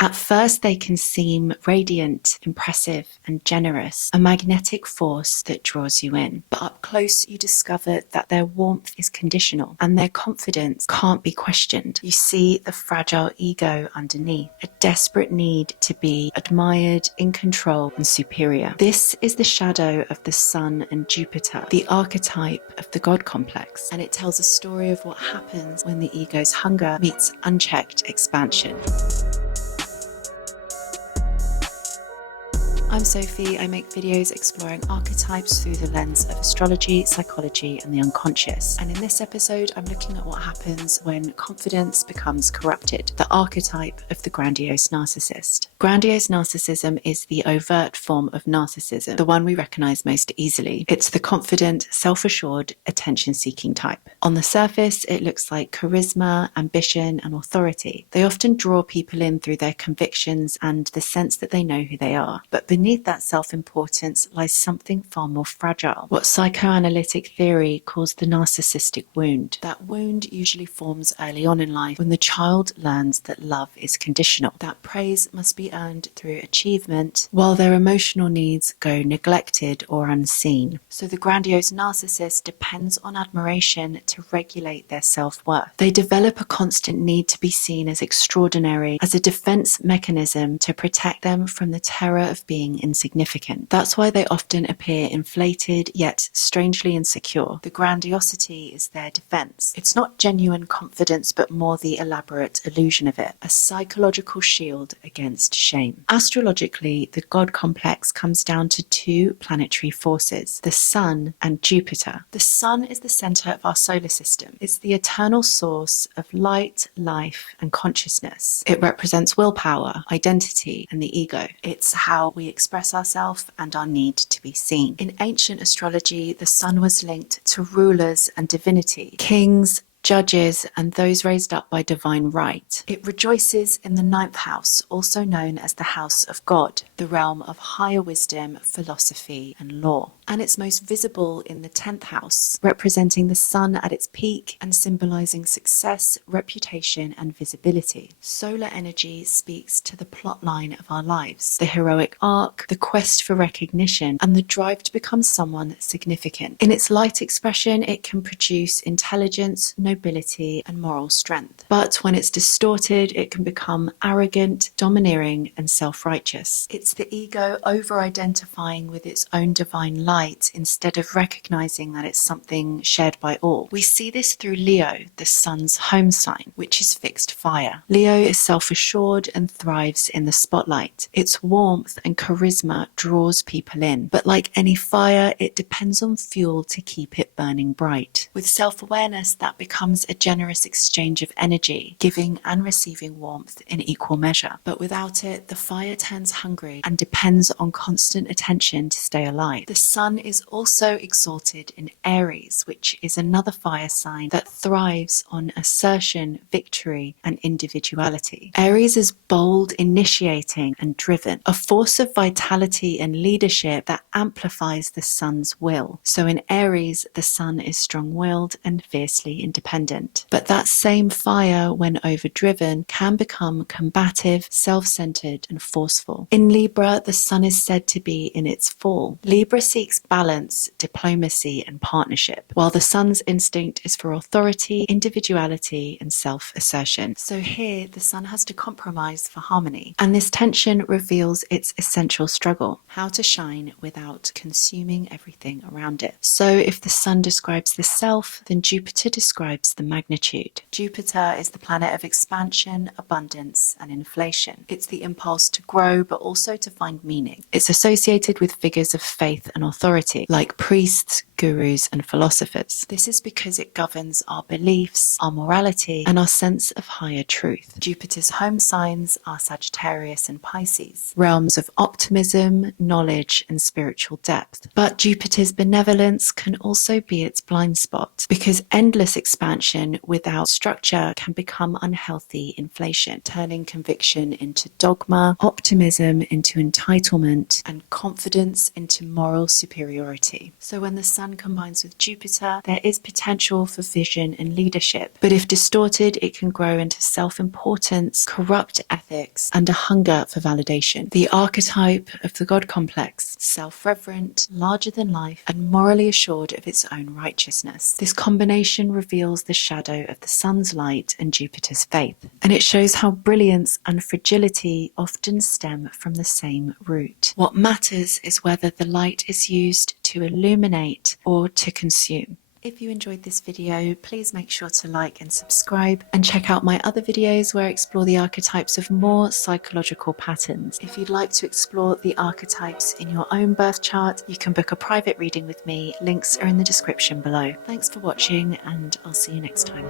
At first, they can seem radiant, impressive, and generous, a magnetic force that draws you in. But up close, you discover that their warmth is conditional and their confidence can't be questioned. You see the fragile ego underneath, a desperate need to be admired, in control, and superior. This is the shadow of the Sun and Jupiter, the archetype of the God complex, and it tells a story of what happens when the ego's hunger meets unchecked expansion. I'm Sophie. I make videos exploring archetypes through the lens of astrology, psychology, and the unconscious. And in this episode, I'm looking at what happens when confidence becomes corrupted, the archetype of the grandiose narcissist. Grandiose narcissism is the overt form of narcissism, the one we recognize most easily. It's the confident, self-assured, attention-seeking type. On the surface, it looks like charisma, ambition, and authority. They often draw people in through their convictions and the sense that they know who they are. But beneath that self-importance lies something far more fragile, what psychoanalytic theory calls the narcissistic wound. That wound usually forms early on in life when the child learns that love is conditional, that praise must be earned through achievement, while their emotional needs go neglected or unseen. So the grandiose narcissist depends on admiration to regulate their self-worth. They develop a constant need to be seen as extraordinary, as a defense mechanism to protect them from the terror of being insignificant. That's why they often appear inflated, yet strangely insecure. The grandiosity is their defense. It's not genuine confidence, but more the elaborate illusion of it, a psychological shield against shame. Astrologically, the God complex comes down to two planetary forces, the Sun and Jupiter. The Sun is the center of our solar system. It's the eternal source of light, life, and consciousness. It represents willpower, identity, and the ego. It's how we express ourselves and our need to be seen. In ancient astrology, the Sun was linked to rulers and divinity, kings, judges, and those raised up by divine right. It rejoices in the ninth house, also known as the house of God, the realm of higher wisdom, philosophy, and law. And it's most visible in the 10th house, representing the Sun at its peak and symbolizing success, reputation, and visibility. Solar energy speaks to the plot line of our lives, the heroic arc, the quest for recognition, and the drive to become someone significant. In its light expression, it can produce intelligence, nobility, and moral strength. But when it's distorted, it can become arrogant, domineering, and self-righteous. It's the ego over-identifying with its own divine light instead of recognizing that it's something shared by all. We see this through Leo, the Sun's home sign, which is fixed fire. Leo is self-assured and thrives in the spotlight. Its warmth and charisma draws people in, but like any fire, it depends on fuel to keep it burning bright. With self-awareness, that becomes a generous exchange of energy, giving and receiving warmth in equal measure. But without it, the fire turns hungry and depends on constant attention to stay alive. The Sun is also exalted in Aries, which is another fire sign that thrives on assertion, victory, and individuality. Aries is bold, initiating, and driven, a force of vitality and leadership that amplifies the Sun's will. So in Aries, the Sun is strong-willed and fiercely independent. But that same fire, when overdriven, can become combative, self-centered, and forceful. In Libra, the Sun is said to be in its fall. Libra seeks balance, diplomacy, and partnership, while the Sun's instinct is for authority, individuality, and self-assertion. So here, the Sun has to compromise for harmony, and this tension reveals its essential struggle, how to shine without consuming everything around it. So if the Sun describes the self, then Jupiter describes the magnitude. Jupiter is the planet of expansion, abundance, and inflation. It's the impulse to grow, but also to find meaning. It's associated with figures of faith and authority, like priests, gurus, and philosophers. This is because it governs our beliefs, our morality, and our sense of higher truth. Jupiter's home signs are Sagittarius and Pisces, realms of optimism, knowledge, and spiritual depth. But Jupiter's benevolence can also be its blind spot, because endless expansion without structure can become unhealthy inflation, turning conviction into dogma, optimism into entitlement, and confidence into moral superiority. superiority. So when the Sun combines with Jupiter, there is potential for vision and leadership. But if distorted, it can grow into self-importance, corrupt ethics, and a hunger for validation. The archetype of the God complex, self-reverent, larger than life, and morally assured of its own righteousness. This combination reveals the shadow of the Sun's light and Jupiter's faith, and it shows how brilliance and fragility often stem from the same root. What matters is whether the light is used to illuminate or to consume. If you enjoyed this video, please make sure to like and subscribe, and check out my other videos where I explore the archetypes of more psychological patterns. If you'd like to explore the archetypes in your own birth chart, you can book a private reading with me. Links are in the description below. Thanks for watching, and I'll see you next time.